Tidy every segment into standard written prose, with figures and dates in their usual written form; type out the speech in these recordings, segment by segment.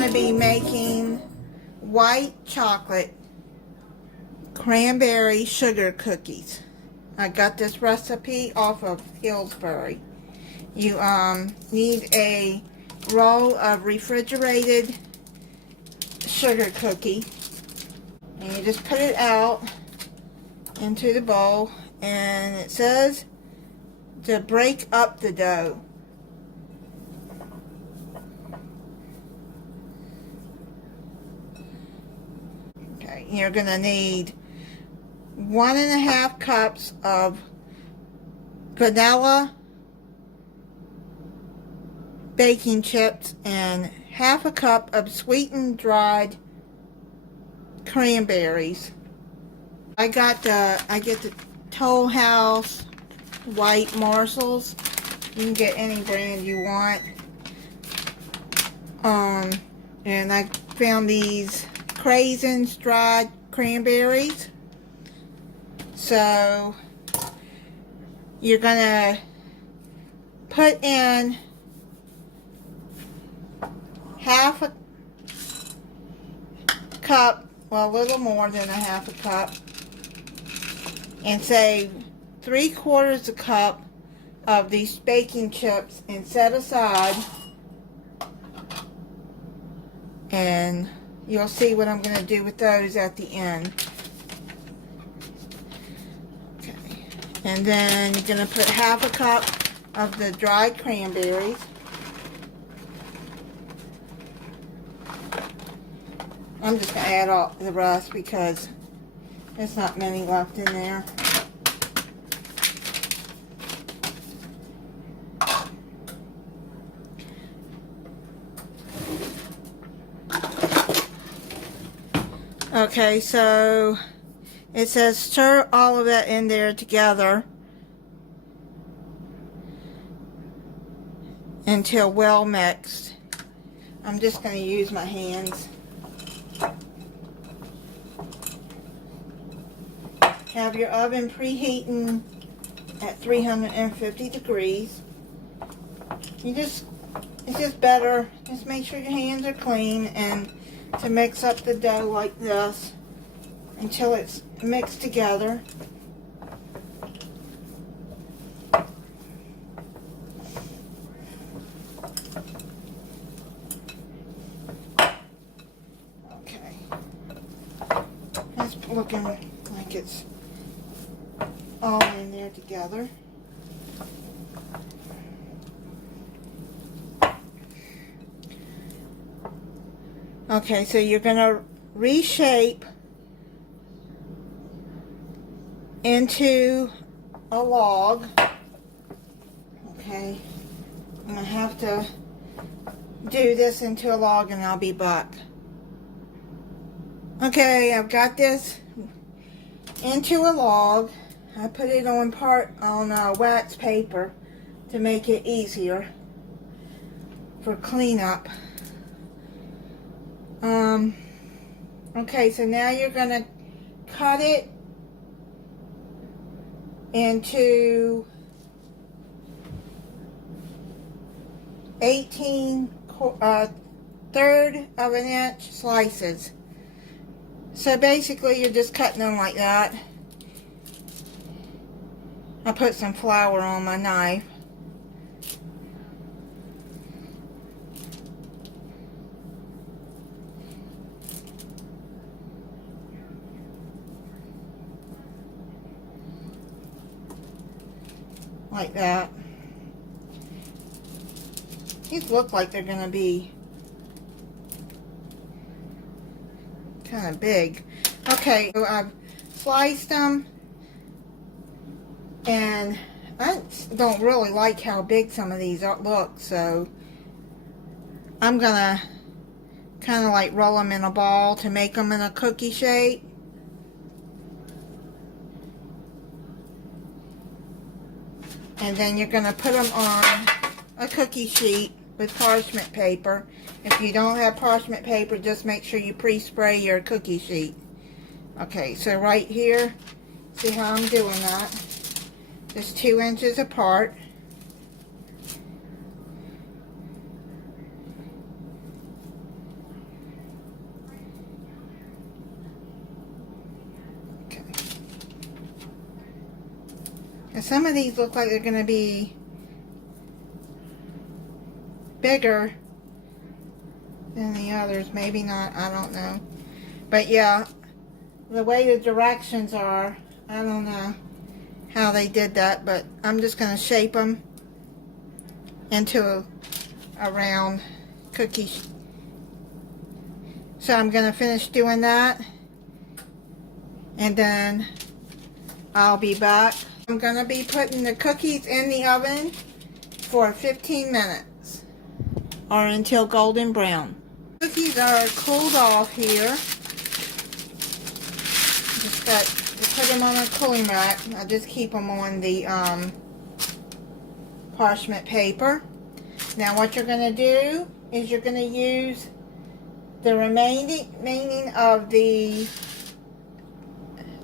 going to be making white chocolate cranberry sugar cookies. I got this recipe off of Pillsbury. You need a roll of refrigerated sugar cookie, and you just put it out into the bowl, and it says to break up the dough. Okay, you're gonna need 1.5 cups of vanilla baking chips and 1/2 cup of sweetened dried cranberries. I get the Toll House white morsels. You can get any brand you want. And I found these Craisins dried cranberries. So you're gonna put in 1/2 cup, well, a little more than 1/2 cup, and say 3/4 cup of these baking chips, and set aside, and you'll see what I'm going to do with those at the end. Okay, and then you're going to put 1/2 cup of the dried cranberries. I'm just going to add all the rest because there's not many left in there. Okay, so it says stir all of that in there together until well mixed. I'm just going to use my hands. Have your oven preheating at 350 degrees. It's just better, just make sure your hands are clean, and to mix up the dough like this until it's mixed together. Okay, it's looking like it's all in there together. Okay, so you're going to reshape into a log. Okay, I'm going to have to do this into a log and I'll be back. Okay, I've got this into a log. I put it on wax paper to make it easier for cleanup. Okay, so now you're going to cut it into 18 1/3 of an inch slices. So basically you're just cutting them like that. I put some flour on my knife. Like that. These look like they're going to be kind of big. Okay, so I've sliced them, and I don't really like how big some of these look, so I'm going to kind of like roll them in a ball to make them in a cookie shape. And then you're going to put them on a cookie sheet with parchment paper. If you don't have parchment paper, just make sure you pre-spray your cookie sheet. Okay, so right here, see how I'm doing that? Just 2 inches apart. And some of these look like they're going to be bigger than the others. Maybe not, I don't know. But yeah, the way the directions are, I don't know how they did that, but I'm just going to shape them into a round cookie. So I'm going to finish doing that, and then I'll be back. I'm going to be putting the cookies in the oven for 15 minutes or until golden brown. Cookies are cooled off here. Just got to put them on a cooling rack. I just keep them on the parchment paper. Now what you're going to do is you're going to use the remaining of the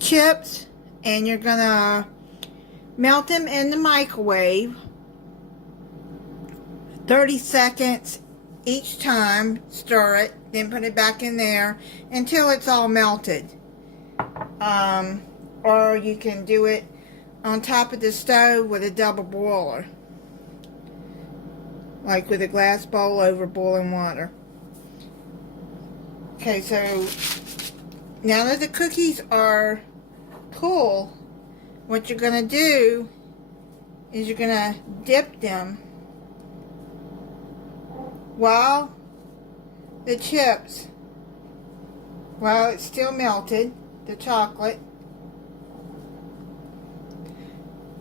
chips, and you're going to melt them in the microwave 30 seconds each time. Stir it, then put it back in there until it's all melted. Or you can do it on top of the stove with a double boiler, like with a glass bowl over boiling water. Okay, so now that the cookies are cool, what you're going to do is you're going to dip them while the chips, while it's still melted, the chocolate.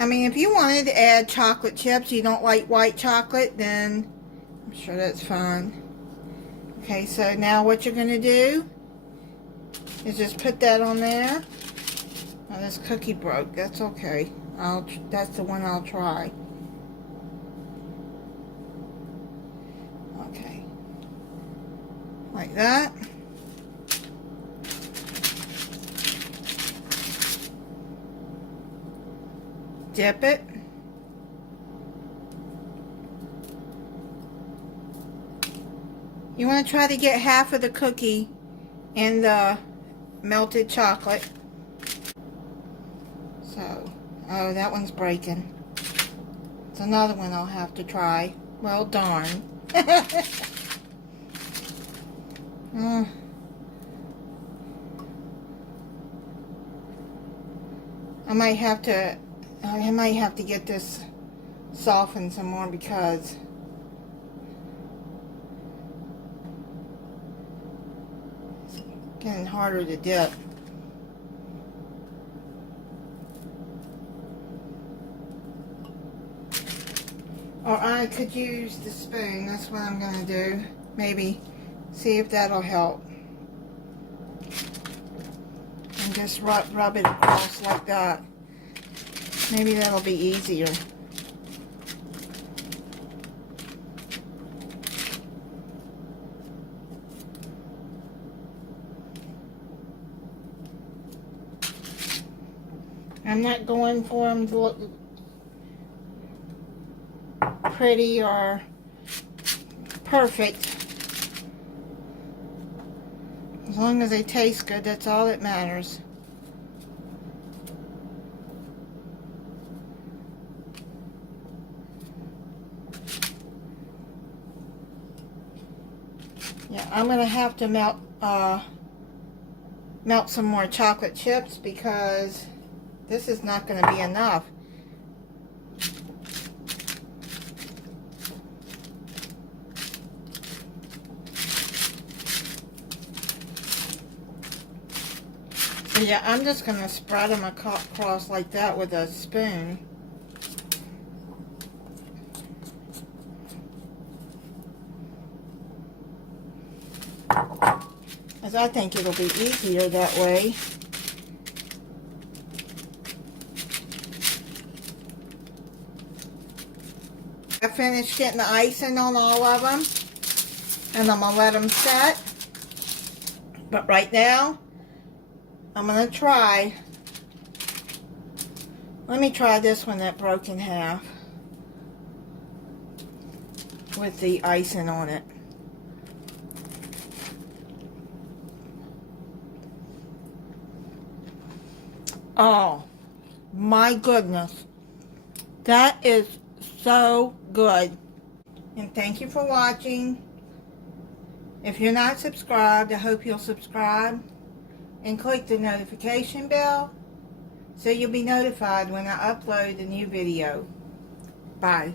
I mean, if you wanted to add chocolate chips, you don't like white chocolate, then I'm sure that's fine. Okay, so now what you're going to do is just put that on there. Now this cookie broke. That's okay. That's the one I'll try. Okay. Like that. Dip it. You want to try to get half of the cookie in the melted chocolate. So, oh, that one's breaking. It's another one I'll have to try. Well, darn. I might have to get this softened some more because it's getting harder to dip. Or I could use the spoon. That's what I'm going to do. Maybe see if that'll help. And just rub it across like that. Maybe that'll be easier. I'm not going for them to look pretty or perfect. As long as they taste good, that's all that matters. Yeah, I'm gonna have to melt some more chocolate chips because this is not gonna be enough. So yeah, I'm just gonna spread them across like that with a spoon. As I think it'll be easier that way. I finished getting the icing on all of them, and I'm gonna let them set. But right now, I'm gonna try. Let me try this one that broke in half with the icing on it. Oh my goodness. That is so good. And thank you for watching. If you're not subscribed, I hope you'll subscribe and click the notification bell so you'll be notified when I upload a new video. Bye.